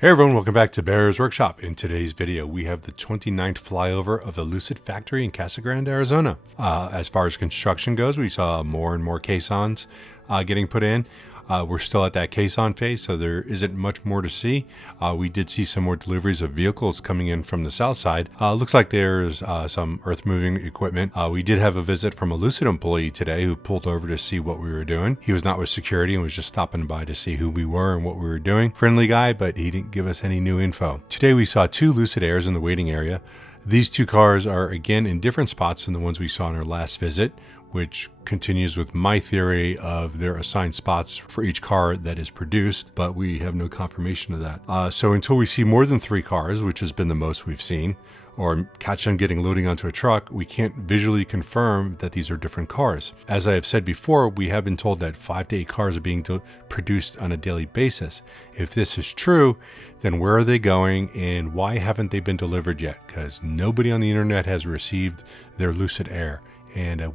Hey everyone, welcome back to Bear's Workshop. In today's video, we have the 29th flyover of the Lucid factory in Casa Grande, Arizona. As far as construction goes, we saw more and more caissons getting put in. We're still at that caisson phase, so there isn't much more to see. We did see some more deliveries of vehicles coming in from the south side. Looks like there's some earth-moving equipment. We did have a visit from a Lucid employee today who pulled over to see what we were doing. He was not with security and was just stopping by to see who we were and what we were doing. Friendly guy, but he didn't give us any new info. Today we saw two Lucid Airs in the waiting area. These two cars are again in different spots than the ones we saw in our last visit, which continues with my theory of their assigned spots for each car that is produced, but we have no confirmation of that. So until we see more than 3 cars, which has been the most we've seen, or catch them loading onto a truck, we can't visually confirm that these are different cars. As I have said before, we have been told that 5 to 8 cars are being produced on a daily basis. If this is true, then where are they going and why haven't they been delivered yet? Because nobody on the internet has received their Lucid Air. And I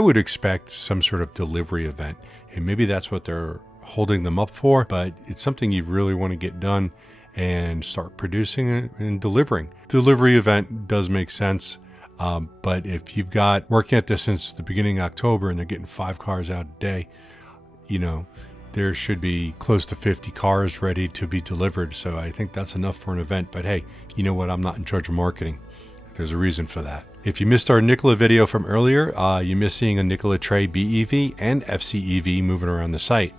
would expect some sort of delivery event, and maybe that's what they're holding them up for, but it's something you really want to get done and start producing it and delivering. Delivery event does make sense, but if you've got working at this since the beginning of October and they're getting 5 cars out a day, there should be close to 50 cars ready to be delivered. So I think that's enough for an event. But hey, you know what? I'm not in charge of marketing. There's a reason for that. If you missed our Nikola video from earlier, you missed seeing a Nikola Tre BEV and FCEV moving around the site.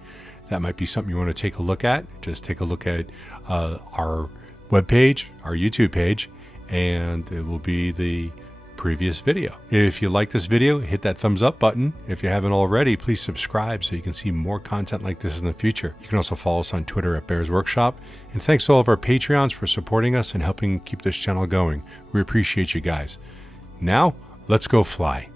That might be something you want to take a look at. Just take a look at our webpage, our YouTube page, and it will be the previous video. If you like this video, hit that thumbs up button. If you haven't already, please subscribe so you can see more content like this in the future. You can also follow us on Twitter at Bear's Workshop. And thanks to all of our Patreons for supporting us and helping keep this channel going. We appreciate you guys. Now, let's go fly.